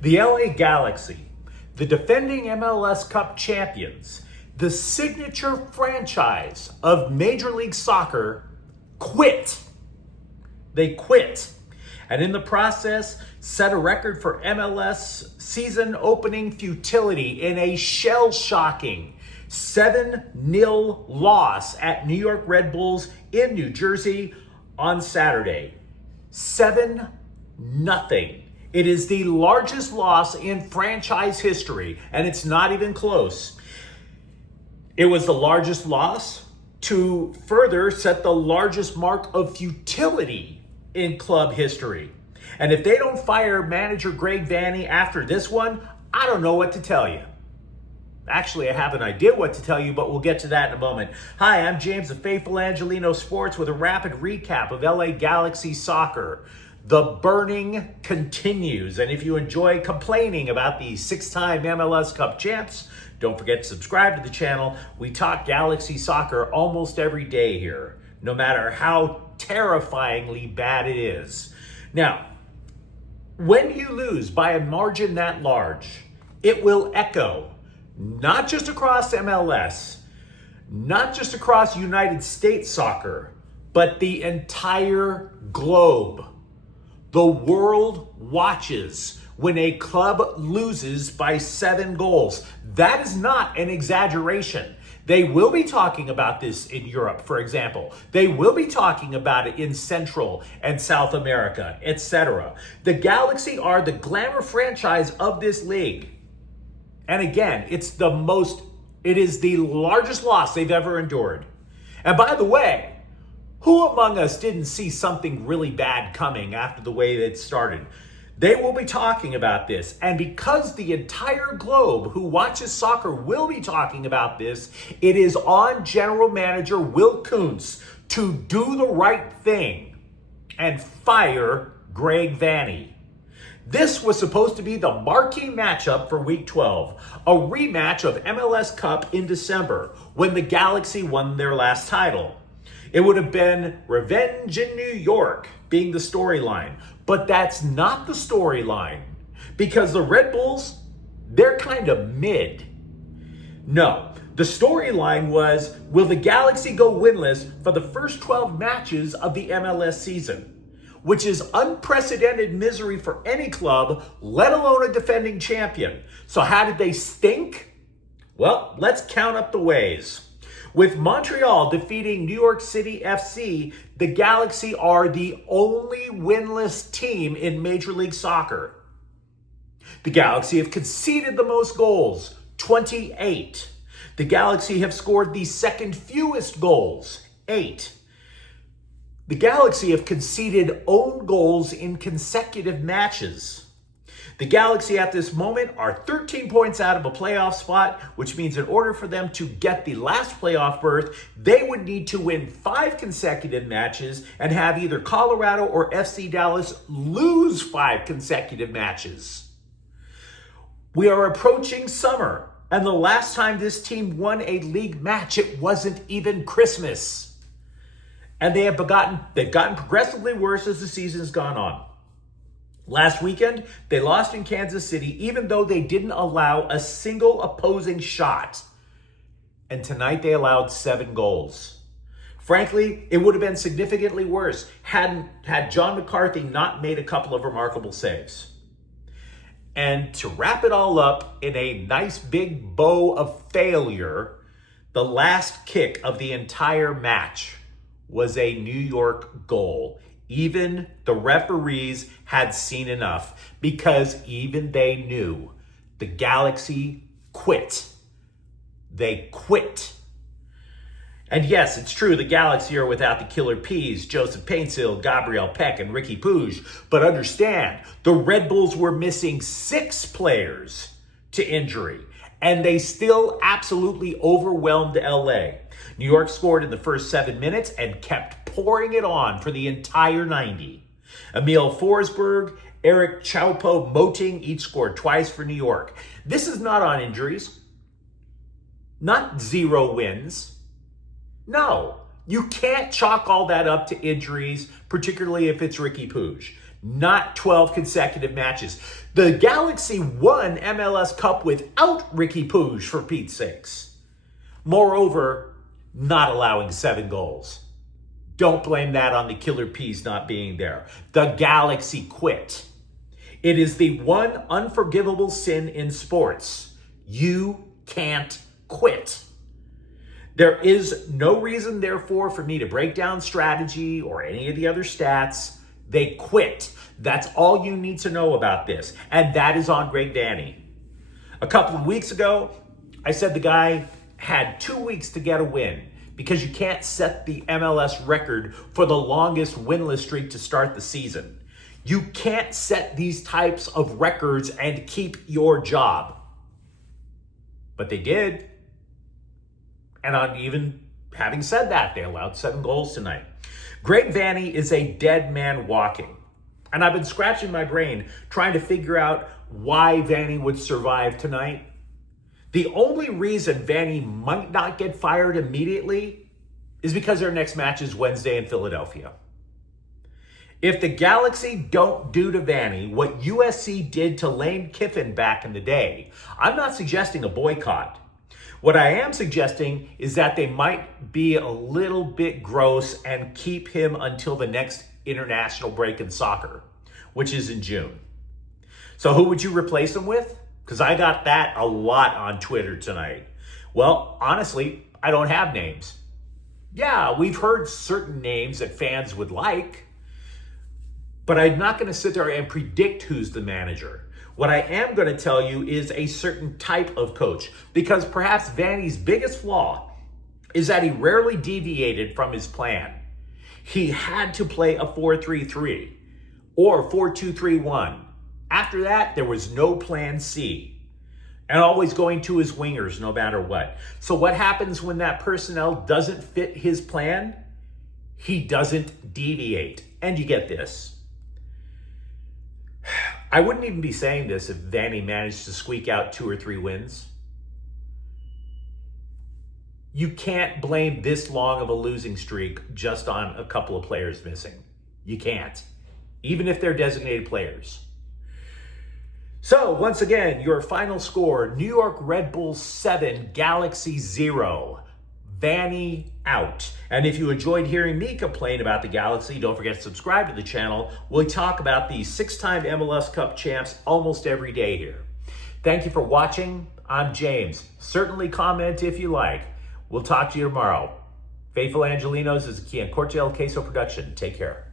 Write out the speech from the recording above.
The LA Galaxy, the defending MLS Cup champions, the signature franchise of Major League Soccer, quit. They quit. And in the process, set a record for MLS season opening futility in a shell-shocking 7-0 loss at New York Red Bulls in New Jersey on Saturday. 7-0. It is the largest loss in franchise history, and it's not even close. It was the largest loss to further set the largest mark of futility in club history. And if they don't fire manager Greg Vanney after this one, I don't know what to tell you. Actually, I have an idea what to tell you, but we'll get to that in a moment. Hi, I'm James of Faithful Angelino Sports with a rapid recap of LA Galaxy soccer. The burning continues. And if you enjoy complaining about the 6-time MLS Cup champs, don't forget to subscribe to the channel. We talk Galaxy soccer almost every day here, no matter how terrifyingly bad it is. Now, when you lose by a margin that large, it will echo not just across MLS, not just across United States soccer, but the entire globe. The world watches when a club loses by 7 goals. That is not an exaggeration. They will be talking about this in Europe, for example. They will be talking about it in Central and South America, etc. The Galaxy are the glamour franchise of this league. And again, it is the largest loss they've ever endured. And by the way, who among us didn't see something really bad coming after the way it started? They will be talking about this. And because the entire globe who watches soccer will be talking about this, it is on General Manager Will Kuntz to do the right thing and fire Greg Vanney. This was supposed to be the marquee matchup for Week 12, a rematch of MLS Cup in December when the Galaxy won their last title. It would have been revenge in New York being the storyline, but that's not the storyline because the Red Bulls, they're kind of mid. No, the storyline was, will the Galaxy go winless for the first 12 matches of the MLS season, which is unprecedented misery for any club, let alone a defending champion. So how did they stink? Well, let's count up the ways. With Montreal defeating New York City FC, the Galaxy are the only winless team in Major League Soccer. The Galaxy have conceded the most goals, 28. The Galaxy have scored the second fewest goals, 8. The Galaxy have conceded own goals in consecutive matches. The Galaxy at this moment are 13 points out of a playoff spot, which means in order for them to get the last playoff berth, they would need to win 5 consecutive matches and have either Colorado or FC Dallas lose 5 consecutive matches. We are approaching summer, and the last time this team won a league match, it wasn't even Christmas. And they've gotten progressively worse as the season's gone on. Last weekend, they lost in Kansas City, even though they didn't allow a single opposing shot. And tonight they allowed 7 goals. Frankly, it would have been significantly worse had John McCarthy not made a couple of remarkable saves. And to wrap it all up in a nice big bow of failure, the last kick of the entire match was a New York goal. Even the referees had seen enough because even they knew the Galaxy quit. They quit. And yes, it's true, the Galaxy are without the Killer Peas, Joseph Paintsill, Gabriel Peck, and Ricky Puig. But understand, the Red Bulls were missing 6 players to injury, and they still absolutely overwhelmed LA. New York scored in the first 7 minutes and kept pouring it on for the entire 90. Emil Forsberg, Eric Choupo-Moting each scored twice for New York. This is not on injuries, not 0 wins. No, you can't chalk all that up to injuries, particularly if it's Ricky Puig. not 12 consecutive matches. The Galaxy won MLS Cup without Ricky Puig, for Pete's sakes. Moreover, not allowing 7 goals. Don't blame that on the Killer Peas not being there. The Galaxy quit. It is the one unforgivable sin in sports. You can't quit. There is no reason, therefore, for me to break down strategy or any of the other stats. They quit. That's all you need to know about this. And that is on Greg Vanney. A couple of weeks ago, I said the guy had 2 weeks to get a win because you can't set the MLS record for the longest winless streak to start the season. You can't set these types of records and keep your job. But they did. And on even having said that, they allowed 7 goals tonight. Greg Vanney is a dead man walking. And I've been scratching my brain trying to figure out why Vanney would survive tonight. The only reason Vanney might not get fired immediately is because their next match is Wednesday in Philadelphia. If the Galaxy don't do to Vanney what USC did to Lane Kiffin back in the day, I'm not suggesting a boycott. What I am suggesting is that they might be a little bit gross and keep him until the next international break in soccer, which is in June. So who would you replace him with? Because I got that a lot on Twitter tonight. Well, honestly, I don't have names. Yeah, we've heard certain names that fans would like, but I'm not going to sit there and predict who's the manager. What I am going to tell you is a certain type of coach, because perhaps Vanney's biggest flaw is that he rarely deviated from his plan. He had to play a 4-3-3 or 4-2-3-1. After that, there was no plan C, and always going to his wingers no matter what. So what happens when that personnel doesn't fit his plan? He doesn't deviate. And you get this. I wouldn't even be saying this if Vanney managed to squeak out 2 or 3 wins. You can't blame this long of a losing streak just on a couple of players missing. You can't, even if they're designated players. So once again, your final score, New York Red Bulls 7, Galaxy 0. Vanney out. And if you enjoyed hearing me complain about the Galaxy, don't forget to subscribe to the channel. We talk about the 6-time MLS Cup champs almost every day here. Thank you for watching. I'm James. Certainly comment if you like. We'll talk to you tomorrow. Faithful Angelinos is a Kian Cortez Queso production. Take care.